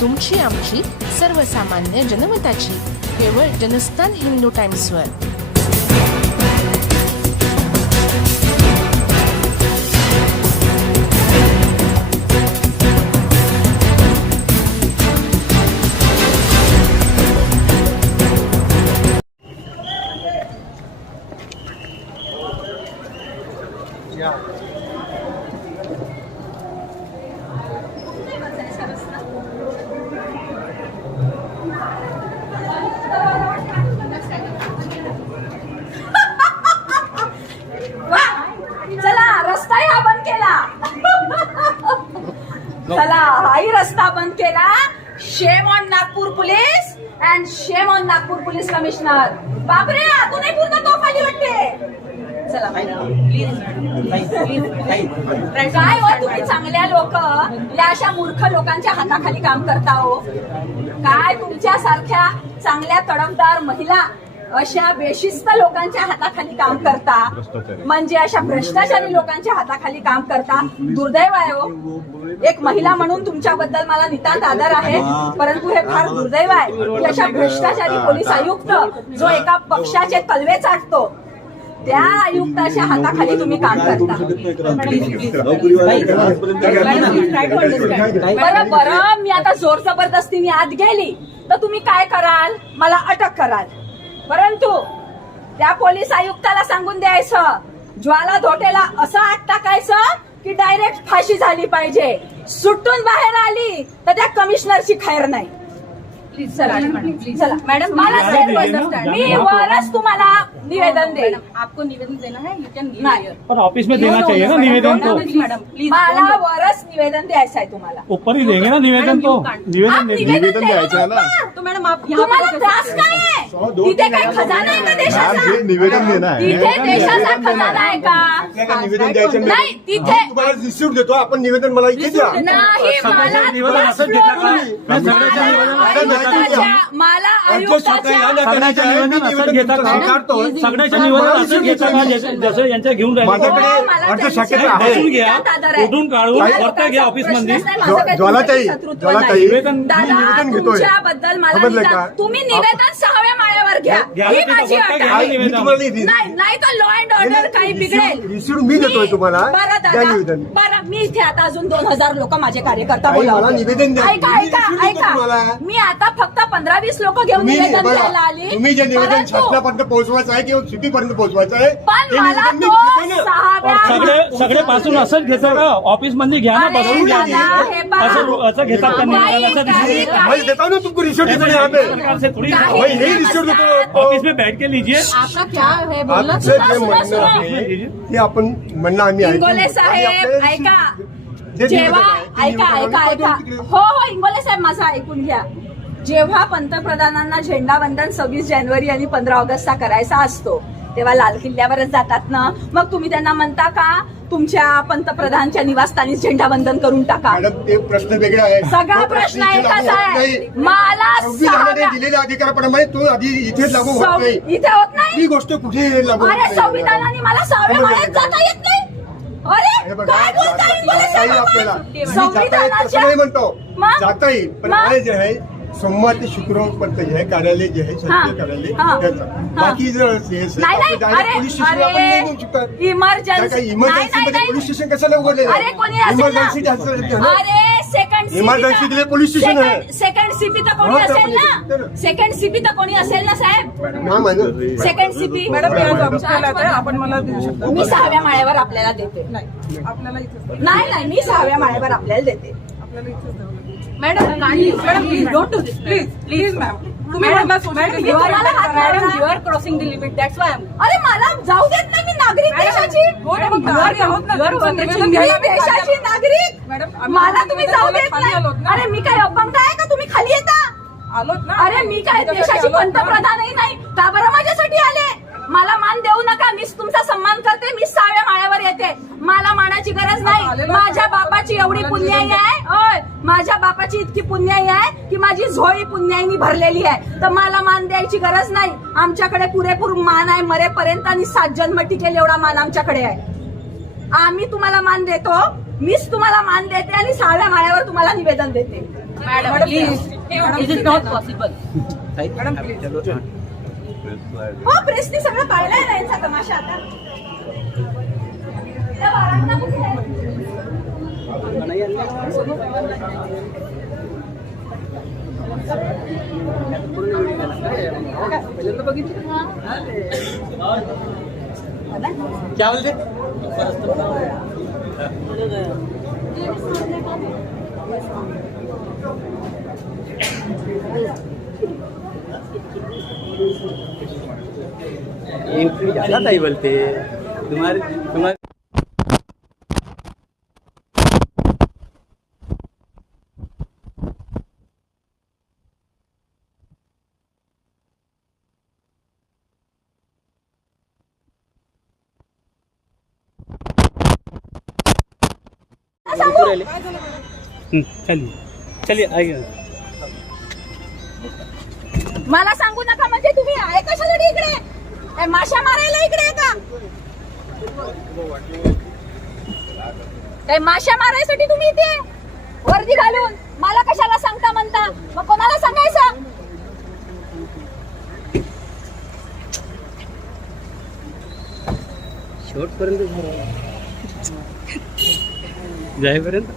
तुमची आमची सर्वसामान्य जनमताची केवळ जनस्थान हिंदू टाइम्सवर Yeah. चला हाही रस्ता बंद केला. Shame on Nagpur police and shame on Nagpur police commissioner. बापरे अजूनही पूर्ण तोफ आली वाटते. चला काय हो तुम्ही चांगल्या लोक. या अशा मूर्ख लोकांच्या हाताखाली काम करता हो. काय तुमच्या सारख्या चांगल्या तडफदार महिला अशा बेशिस्त लोकांच्या हाताखाली काम करता म्हणजे अशा भ्रष्टाचारी लोकांच्या हाताखाली काम करता दुर्दैव आहे हो. एक महिला म्हणून तुमच्याबद्दल मला नितांत आदर आहे परंतु हे फार दुर्दैव आहे की अशा भ्रष्टाचारी पोलीस आयुक्त जो एका पक्षाचे तलवे चाटतो त्या आयुक्ताच्या हाताखाली तुम्ही काम करता. बरं बरं मी आता जोर जबरदस्तीने आत गेली तर तुम्ही काय कराल? मला अटक कराल. परंतु त्या पोलीस आयुक्ताला सांगून द्यायचं ज्वाला धोटेला असं आत टाकायचं की डायरेक्ट फाशी झाली पाहिजे. सुटून बाहेर आली तर त्या कमिशनरची खैर नाही. प्लीज चला चला मॅडम मला साहेब understand. मी वरच तुम्हाला निवेदन आपको निवेदन देना है? यू कैन नाही. पर ऑफिस में देना चाहिए ना निवेदन तो. मैडम प्लीज मला वरच निवेदन द्यायचं आहे तुम्हाला. ऊपर ही देंगे ना निवेदन तो. निवेदन देंगे निवेदन द्यायचं ना. तो मैडम आप यहाँ तुम्हाला पे त्रास काय आहे? तिथे काय खजाना आहे का देशाचा? हे निवेदन देणं आहे. तिथे देशाचा खजाना आहे का? आपल्याला निवेदन द्यायचं नाही तिथे तुम्हाला रिसिप्ट देतो आपण निवेदन मला इथे द्या. नाही मला निवेदन असंच घेतलं का? निवेदन मला. का? जसं यांच्या घेऊन माझ्याकडे घ्या. काढून वरता घ्या ऑफिसमध्ये ज्वालाताई, ज्वालाताई, घेतोय. समजलं का? तुम्ही सहाव्या माळ्यावर घ्या. ही माझी अट आहे नाही तर लॉ अँड ऑर्डर काही बिघडेल. रिसिप्ट मी देतोय तुम्हाला. बरं निवेदन. मी इथे आता अजून दोन हजार लोक माझे कार्यकर्ता बोलावते. निवेदन. ऐका ऐका ऐका. मी आता फक्त पंधरा वीस लोक घेऊन तुम्ही निवेदन बघा, द्यायला आली तुम्ही जे निवेदन परंतु- शासनापर्यंत पोहोचवायचं आहे किंवा सिटीपर्यंत पोहोचवायचं आहे पण ते मला निवेदन मी तो घेतो ना. सहाव्या सगळे सगळे पासून असंच घेतात का ऑफिसमध्ये घ्या ना अरे बसून घ्या दादा, हे पहा. असं असं घेतात का निवेदन काही- असं काही- दिसून येतं. भाई देता ना तुमको रिसिप्ट देतो यहाँ पे सरकार से थोड़ी काही भाई यही नियम रिसिप्ट असतात. देतो ऑफिस में बैठ के लीजिए आपका क्या है बोलना आपचं जे सुना, म्हणणं सुना. आहे ते आपण म्हणणं आम्ही इंगोले. आणि साहेब ऐका जे जेव्हा निवेदन आहे, ते ऐका निवेदन ऐका ऐका तिकडे. हो हो इंगोले साहेब माझं ऐकून घ्या जेव्हा पंतप्रधानांना झेंडावंदन सव्वीस जानेवारी आणि पंधरा ऑगस्टचा करायचा असतो तेव्हा लाल किल्ल्यावरच जातात ना? मग तुम्ही त्यांना म्हणता का तुमच्या पंतप्रधानच्या निवासस्थानी झेंडावंदन करून टाका? ते प्रश्न वेगळे आहे सगळा प्रश्न एकच आहे. मला दिलेल्या अधिकाराप्रमाणे तो आधी इथे लागू होत नाही. इथे होत नाही? ही गोष्ट कुठे लागू अरे. संविधानाने मला सहाव्या माळ्यात? जाता येत नाही? अरे काय बोलता येईल? आपल्याला. जाता येईल पण जे आहे सोमवार ते शुक्रवारपर्यंत जे आहे कार्यालय जे आहे हा. शासकीय कार्यालय हा. त्याचं. हा. बाकी जर हे असेल, नाही आपण नाही direct पोलीस स्टेशनला आपण नाही देऊ शकत. अरे त्या इमर्जन्सी काही इमर्जन्सी मध्ये पोलीस स्टेशन कशाला उघडलेलं अरे कोणी असेल इमर्जन्सी ना अरे अरे सेकंड Emergency दिले police station आहे. सेकंड सीपी तर कोणी हा, असेल police- ना सेकंड सीपी तर कोणी असेल ना साहेब? सेकंड सीपी मॅडम मी आज ऑफिसला आहे आपण मला देऊ शकता? मी सहाव्या माळ्यावर आपल्याला देते. नाही आपल्याला इथेच नाही नाही मी सहाव्या माळ्यावर आपल्याला देते. आपल्याला इथेच द्यावं लागेल madam madam please don't do this please please ma'am तुम्ही madam me. You are crossing the limit that's why अरे मला जाऊ देत नाही मी नागरिक देशाची. मी मी देशाची. नागरिक. मॅडम, मला तुम्ही जाऊ देत नाही. अरे मी काय अपंग आहे का? तुम्ही खाली येता. आलोत ना. अरे मी काय देशाची. पंतप्रधानही नाही. का बरं माझ्यासाठी आले? मला मान देऊ नका. मीच तुमचा सन्मान करते. मी सहाव्या माळ्यावर येते. मला मानाची गरज नाही. माझ्या. बापाची एवढी पुण्याई आहे. माझ्या बापाची इतकी पुण्याई आहे की माझी झोळी पुण्याईनी भरलेली आहे. तर मला मान द्यायची गरज नाही. आमच्याकडे पुरेपूर मान आहे मरेपर्यंत आणि सात जन्म टिकेल एवढा मान आमच्याकडे आहे. आम्ही तुम्हाला मान देतो मीच तुम्हाला मान देते आणि सहाव्या माळ्यावर तुम्हाला निवेदन देते. हो प्रेसने सगळं पाहिलंय ना यांचा तमाशा आता. क्या बोलते? एंट्री ज़्यादा ताई बोलते। तुम्हारे तुम्हारे मला सांगू नका म्हणजे तुम्ही आहे कशासाठी इकडे? माशा मारायला इकडे का? काय माशा मारायसाठी तुम्ही इथे वर्दी घालून. मला कशाला सांगता म्हणता? मग कोणाला सांगायचं? शेवटपर्यंत जाईपर्यंत